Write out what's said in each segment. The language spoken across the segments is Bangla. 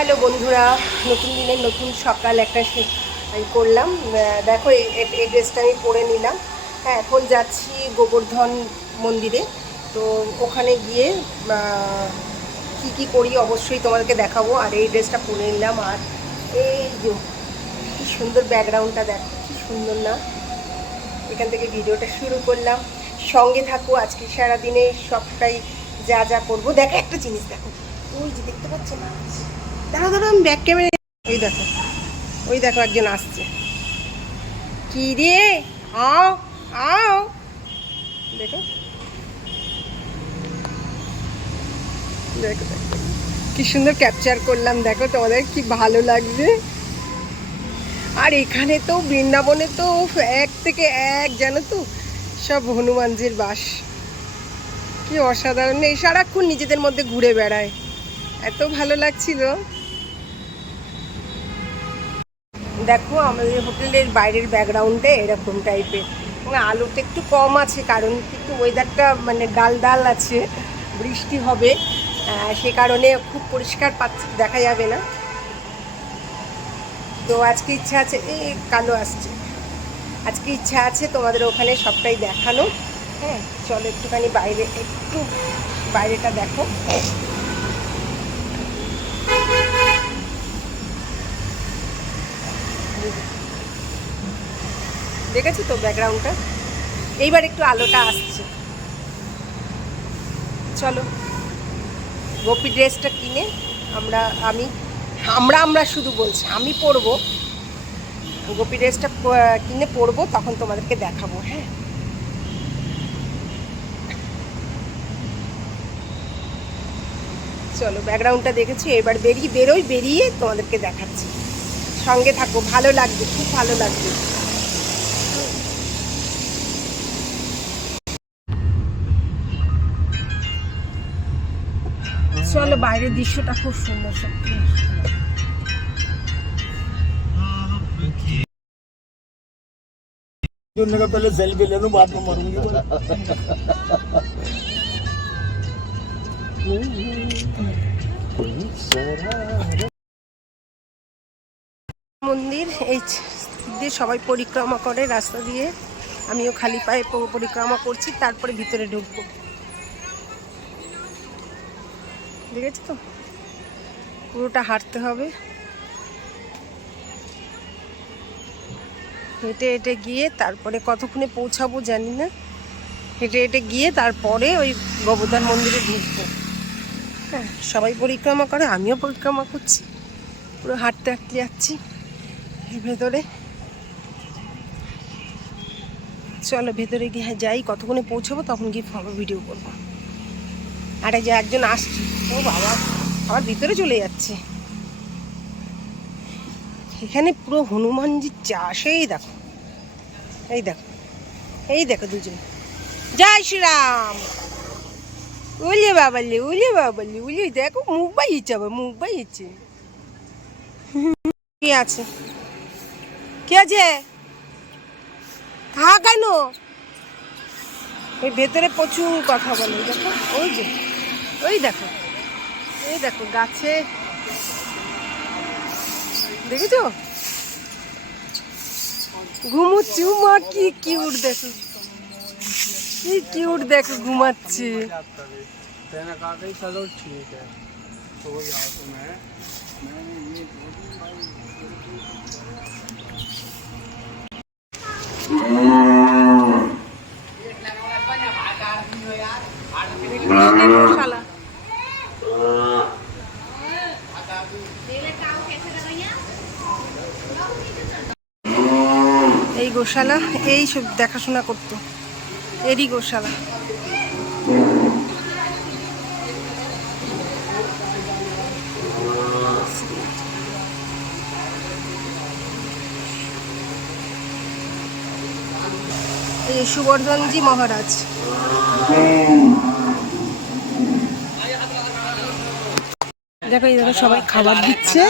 হ্যালো বন্ধুরা, নতুন দিনের নতুন সকাল একটা করলাম। দেখো এই ড্রেসটা আমি পরে নিলাম। হ্যাঁ এখন যাচ্ছি গোবর্ধন মন্দিরে। তো ওখানে গিয়ে কি কি করি অবশ্যই তোমাদেরকে দেখাবো। আর এই ড্রেসটা পরে নিলাম। আর এই যে, কি সুন্দর ব্যাকগ্রাউন্ডটা দেখো, কি সুন্দর না। এখান থেকে ভিডিওটা শুরু করলাম। সঙ্গে থাকো, আজকে সারাদিনে সবটাই যা যা করব। দেখো একটা জিনিস দেখো। ওই যে দেখতে পাচ্ছ না? দাঁড়া দাঁড়া আমি ব্যাক ক্যামেরা ওই দেখো ওই দেখো একজন আসছে। কি রে? আও আও। দেখো। দেখো কি সুন্দর ক্যাপচার করলাম, দেখো তোমাদের কি ভালো লাগবে আর এখানে তো বৃন্দাবনে তো এক থেকে এক জানো তো সব হনুমানজির বাস। কি অসাধারণ, এই সারাক্ষণ নিজেদের মধ্যে ঘুরে বেড়ায়। এত ভালো লাগছিল। দেখো আমাদের হোটেলের বাইরের ব্যাকগ্রাউন্ডে এরকম টাইপের আলোটা একটু কম আছে, কারণ কিন্তু ওয়েদারটা মানে ডাল ডাল আছে, বৃষ্টি হবে। সে কারণে খুব পরিষ্কার পাচ্ছি দেখা যাবে না। তো আজকে ইচ্ছা আছে এই কালো আসছে। আজকে ইচ্ছা আছে তোমাদের ওখানে সবটাই দেখানো। হ্যাঁ চলো একটুখানি বাইরে, একটু বাইরেটা দেখো। দেখেছ তো ব্যাকগ্রাউন্ডটা? এইবার একটু আলোটা আসছে। চলো, গোপী ড্রেসটা কিনে আমরা, আমি, আমরা আমরা শুধু বলছি, আমি পরবো, গোপী ড্রেসটা কিনে পরবো, তখন তোমাদেরকে দেখাবো হ্যাঁ? চলো, ব্যাকগ্রাউন্ডটা দেখেছি, এবার বেরিয়ে, বেরোই, বেরিয়ে তোমাদেরকে দেখাচ্ছি। সঙ্গে থাকো, ভালো লাগবে, খুব ভালো লাগবে। চলো বাইরের দৃশ্যটা খুব সুন্দর সত্যি उन्होंने कहा पहले सेल्फी ले लूं बाद में मरूंगी মন্দির এই দিয়ে সবাই পরিক্রমা করে রাস্তা দিয়ে আমিও খালি পায়ে প- পরিক্রমা করছি তারপরে ভিতরে ঢুকবো দেখেছি তো? পুরোটা হাঁটতে হবে। হেঁটে হেঁটে গিয়ে তারপরে কতক্ষণে পৌঁছাবো জানি না। হেঁটে হেঁটে গিয়ে তারপরে ওই গোবর্ধন মন্দিরে ঢুকবো। হ্যাঁ সবাই পরিক্রমা করে, আমিও পরিক্রমা করছি। পুরো হাঁটতে হাঁটতে যাচ্ছি ভেতরে। চলো ভেতরে গিয়ে যাই, কতক্ষণে পৌঁছাবো তখন গিয়ে ভিডিও করব। আর যে একজন আসছে। ও বাবা, আবার ভিতরে চলে যাচ্ছে। এখানে পুরো হনুমানজির চাষ এই দেখো। এই দেখো এই দেখো দুজন। জয় শ্রীরাম। উলে বাবালি উলে বাবালি উলে দেখো মুখ বাইছে আবার, মুখ বাইছে কি আছে? কি আছে? খা কেন? ওই ভেতরে প্রচুর কথা বলে, দেখো, ওই যে। ওই দেখো এই দেখো গাছে। দেখেছ? ঘুমোচ্ছি মা কি কিউট দেখো। কি কিউট দেখো ঘুমাচ্ছে। मैंने এই গোশালা, এই সব দেখাশোনা করতো। এরই গোশালা। এই সুবর্ধনজি মহারাজ। দেখো, এই দেখো, সবাই খাবার দিচ্ছে।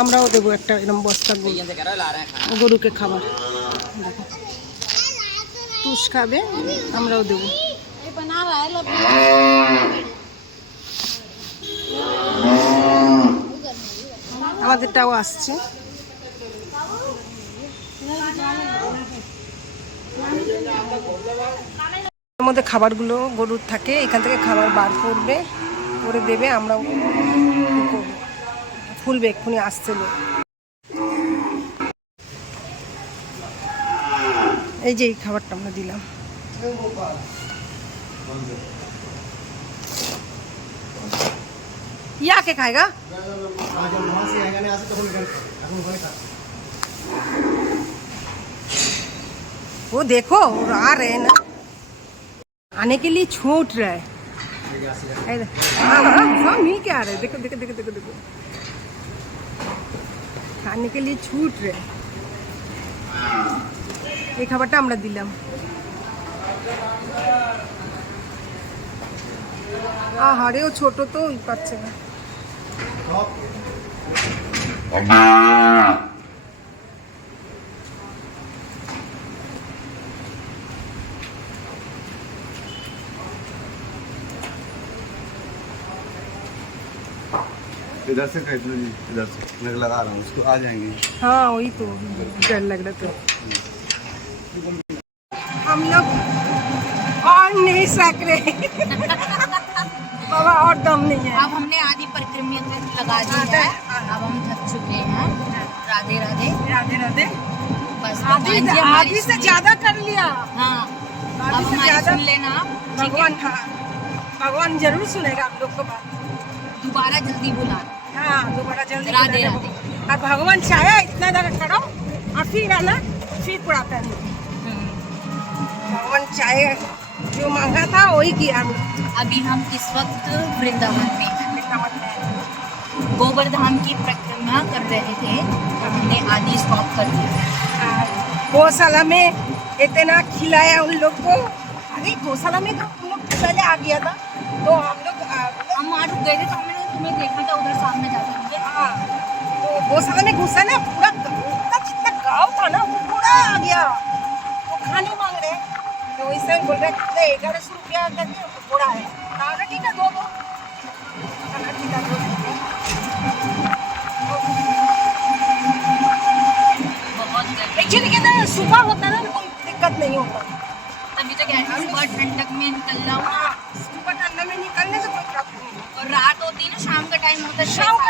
আমরাও দেবো একটা এরকম বস্তা গরুকে খাবার। দেখো তুষ খাবে, আমরাও দেবো। আমাদেরটাও আসছে। মধ্যে খাবারগুলো, গরুর থাকে, এখান থেকে খাবার বার করবে, করে দেবে আমরা ফুলবে, এক্ষুনি আসছে লোক। এই যে এই খাবারটা আমরা দিলাম ইয়া কে খায়গা वो देखो वो आ रहे हैं ना आने के लिए छूट रहा है এই দেখ, हाँ हाँ हाँ मिल के आ रहे हैं देखो देखो देखो देखो देखो खाने के लिए छूट रहे हैं। এই খাবারটা আমরা দিলাম আহারে ও ছোট তো ওই পাচ্ছে না इधर से खरीद लो जी इधर से मैं लगा रहा हूँ उसको आ जाएंगे हाँ वही तो डर लग रहा था हम लोग और नहीं सक रहे। बाबा और दम नहीं है। अब हमने आधी परिक्रमा लगा दी है। अब हम थक चुके हैं। राधे राधे। राधे राधे। बस आधी भगवान आधी से ज़्यादा कर लिया। हाँ। अब हमारी ज़्यादा सुन लेना भगवान हाँ? भगवान ज़रूर सुनेगा हम लोग को बात। दोबारा जल्दी बुला। हाँ दोबारा जल्दी राधे राधे। और भगवान चाहे इतना देर करो और फिर आना फिर पूरा पहन चाहे जो मांगा था वही किया अभी हम इस वक्त वृंदावन में। वृंदावन में। गोवर्धन की परिक्रमा कर रहे थे हमने आधी स्टॉप कर दिया गौशाला में इतना खिलाया उन लोग को अरे गौशाला में तो हम लोग पहले आ गया था तो हम लोग हम वहाँ रुक गए थे तो हमने तुम्हें देखा था उधर सामने जाते हुए हाँ, तो गौशाला में घुसा ना पूरा उतना जितना गाँव था ना वो पूरा आ गया वो खाने मांग रहे हैं। तो बोल रहे कितने ग्यारह सौ रुपया करके थोड़ा है। कहा ठीक है दो दो। ठीक है दो एक्चुअली कहते हैं सुबह होता है ना तो कोई दिक्कत नहीं होता। तभी तो कहते हैं सुबह ठंडक में निकल जाओ हाँ, सुबह ठंडा में निकलने से कोई प्रॉब्लम नहीं। और रात होती है ना शाम का टाइम होता है शाम का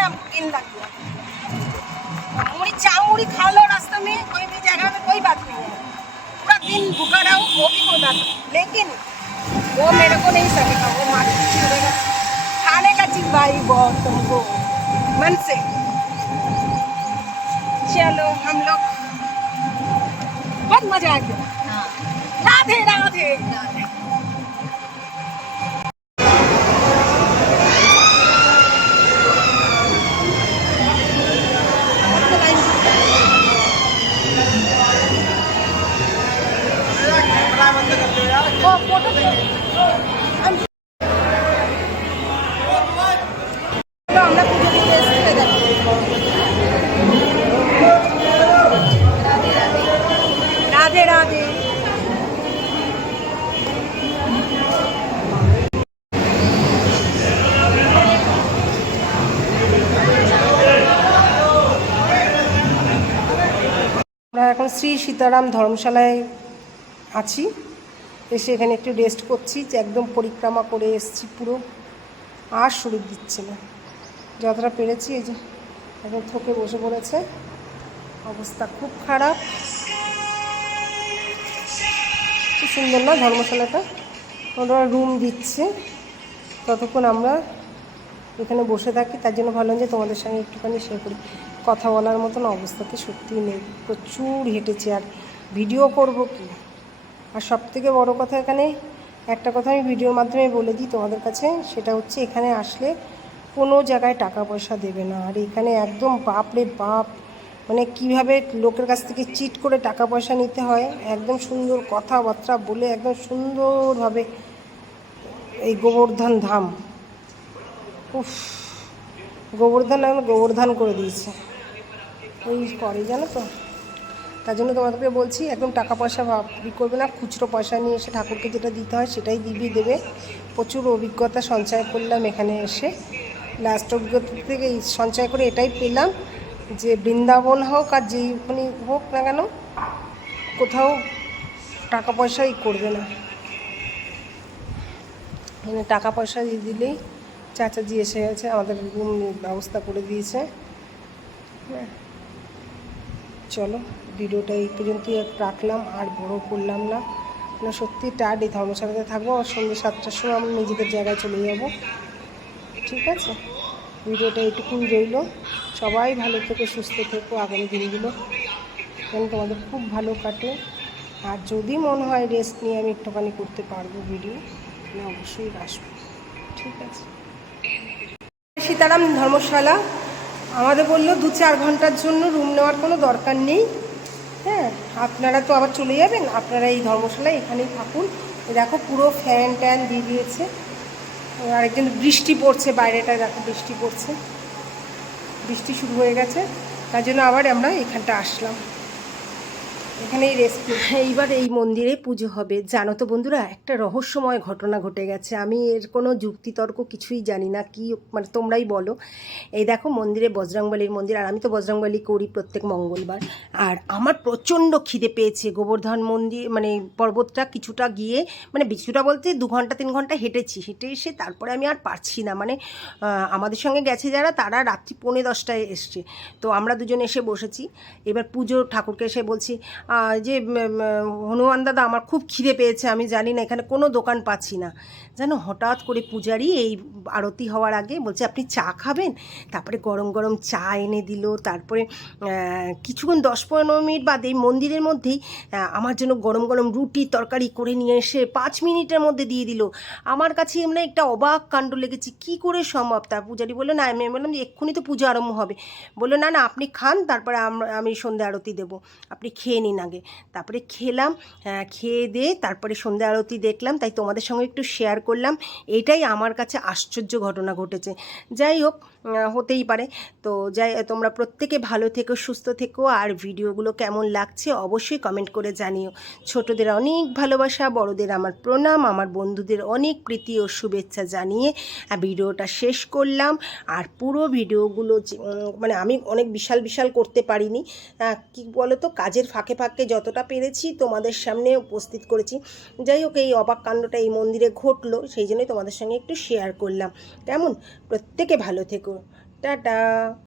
हमको गिन लग गया मुड़ी चाव मुड़ी खा लो रास्ते में कोई भी जगह में कोई बात नहीं है पूरा दिन भूखा रहो वो भी कोई बात नहीं लेकिन वो मेरे को नहीं सकेगा वो माछ छोड़ेगा खाने का चीज भाई बहुत तुमको मन से चलो हम लोग बहुत मजा आ गया हाँ राधे राधे राधे। শ্রী সীতারাম ধর্মশালায় আছি। এসে এখানে একটু রেস্ট করছি, যে একদম পরিক্রমা করে এসেছি পুরো। আর শরীর দিচ্ছে না। যতটা পেরেছি এই যে এখন থকে বসে পড়েছে। অবস্থা খুব খারাপ। খুব সুন্দর না ধর্মশালাটা? ওরা রুম দিচ্ছে। ততক্ষণ আমরা এখানে বসে থাকি। তার জন্য ভাবলাম যে তোমাদের সঙ্গে একটুখানি শেয়ার করি। কথা বলার মতন অবস্থাতে সত্যিই নেই। প্রচুর হেঁটেছি। আর ভিডিও করব কি? আর সব থেকে বড়ো কথা এখানে, একটা কথা আমি ভিডিওর মাধ্যমে বলে দিই তোমাদের কাছে, সেটা হচ্ছে এখানে আসলে কোনো জায়গায় টাকা পয়সা দেবে না। আর এখানে একদম বাপ রে বাপ মানে কীভাবে লোকের কাছ থেকে চিট করে টাকা পয়সা নিতে হয়, একদম সুন্দর কথাবার্তা বলে একদম সুন্দরভাবে এই গোবর্ধন ধাম। উফ। গোবর্ধন আমি গোবর্ধন করে দিয়েছে। ওই করে জানো তো? তার জন্য তোমাদেরকে বলছি, একদম টাকা পয়সা ভাব করবে না, খুচরো পয়সা নিয়ে এসে ঠাকুরকে যেটা দিতে হয় সেটাই দিবি, দেবে। প্রচুর অভিজ্ঞতা সঞ্চয় করলাম এখানে এসে। লাস্ট অভিজ্ঞতা থেকে সঞ্চয় করে এটাই পেলাম যে বৃন্দাবন হোক আর যেইখানে হোক না কেন, কোথাও টাকা পয়সাই করবে না। এখানে টাকা পয়সা দিয়ে দিলেই চাচাজি এসে গেছে, আমাদের রুম ব্যবস্থা করে দিয়েছে। হ্যাঁ। চলো, ভিডিওটা এই পর্যন্তই রাখলাম, আর বড় করলাম না। না সত্যি টায়ার্ড এই ধর্মশালাতে থাকব, আর সন্ধ্যে সাতটার সময় আমরা নিজেদের জায়গায় চলে যাব। ঠিক আছে? ভিডিওটা এইটুকুই রইল। সবাই ভালো থেকো, সুস্থ থেকো, আগামী দিনগুলো যেন তোমাদের খুব ভালো কাটে। আর যদি মনে হয় রেস্ট নিয়ে আমি একটুখানি করতে পারব ভিডিও আমি অবশ্যই আসব। ঠিক আছে? সীতারাম ধর্মশালা। আমাদের বলল দু চার ঘণ্টার জন্য রুম নেওয়ার কোনো দরকার নেই। হ্যাঁ আপনারা তো আবার চলে যাবেন, আপনারা এই ধর্মশালায় এখানেই থাকুন। দেখো পুরো ফ্যান ট্যান দিয়ে দিয়েছে। আরেকজন বৃষ্টি পড়ছে, বাইরেটা দেখো বৃষ্টি পড়ছে। বৃষ্টি শুরু হয়ে গেছে, তার জন্য আবার আমরা এখানটা আসলাম। এখানেই রেস্ট এইবার এই মন্দিরে পুজো হবে। জানো তো বন্ধুরা, একটা রহস্যময় ঘটনা ঘটে গেছে। আমি এর কোনো যুক্তিতর্ক কিছুই জানি না। কি মানে তোমরাই বলো। এই দেখো মন্দিরে বজরংবলীর মন্দির, আর আমি তো বজরংবলী করি প্রত্যেক মঙ্গলবার। আর আমার প্রচণ্ড খিদে পেয়েছে গোবর্ধন মন্দির মানে পর্বতটা কিছুটা গিয়ে মানে কিছুটা বলতে দু ঘণ্টা, তিন ঘণ্টা হেঁটেছি। হেঁটে এসে তারপরে আমি আর পারছি না। মানে আমাদের সঙ্গে গেছে যারা, তারা রাত্রি পৌনে দশটায় এসছে। তো আমরা দুজন এসে বসেছি। এবার পুজো ঠাকুরকে এসে বলছি যে হনুমান দাদা আমার খুব খিদে পেয়েছে, আমি জানি না, এখানে কোনো দোকান পাচ্ছি না। যেন হঠাৎ করে পূজারি এই আরতি হওয়ার আগে বলছে, আপনি চা খাবেন? তারপরে গরম গরম চা এনে দিল, তারপরে কিছুক্ষণ দশ পনেরো মিনিট বাদে মন্দিরের মধ্যেই আমার জন্য গরম গরম রুটি তরকারি করে নিয়ে এসে পাঁচ মিনিটের মধ্যে দিয়ে দিল। আমার কাছে এমনি একটা অবাক কাণ্ড লেগেছে, কি করে সম্ভব? তার পূজারি বলল, না, আমি বললাম যে, এক্ষুনি তো পুজো আরম্ভ হবে। বলল, না না, আপনি খান, তারপরে আমি সন্ধ্যা আরতি দেবো, আপনি খেয়ে নিন। আগে। তারপরে খেলাম খেয়ে দিয়ে তারপরে সন্ধ্যা আরতি দেখলাম, তাই তোমাদের সঙ্গে একটু শেয়ার করলাম। এটাই আমার কাছে আশ্চর্য ঘটনা ঘটেছে। যাই হোক হতেই পারে। তো যাই, তোমরা প্রত্যেকে ভালো থেকো, সুস্থ থেকো। আর ভিডিওগুলো কেমন লাগছে অবশ্যই কমেন্ট করে জানিও। ছোটদের অনেক ভালোবাসা, বড়দের আমার প্রণাম, আমার বন্ধুদের অনেক প্রীতি ও শুভেচ্ছা জানিয়ে ভিডিওটা শেষ করলাম। আর পুরো ভিডিওগুলো মানে আমি অনেক বিশাল বিশাল করতে পারিনি। কি বলো তো কাজের ফাঁকে ফাঁকে যতটা পেরেছি তোমাদের সামনে উপস্থিত করেছি। যাই হোক, এই অবাক কাণ্ডটা এই মন্দিরে ঘটলো, সেই জন্যই তোমাদের সঙ্গে একটু শেয়ার করলাম। কেমন? প্রত্যেকে ভালো থেকো। টাটা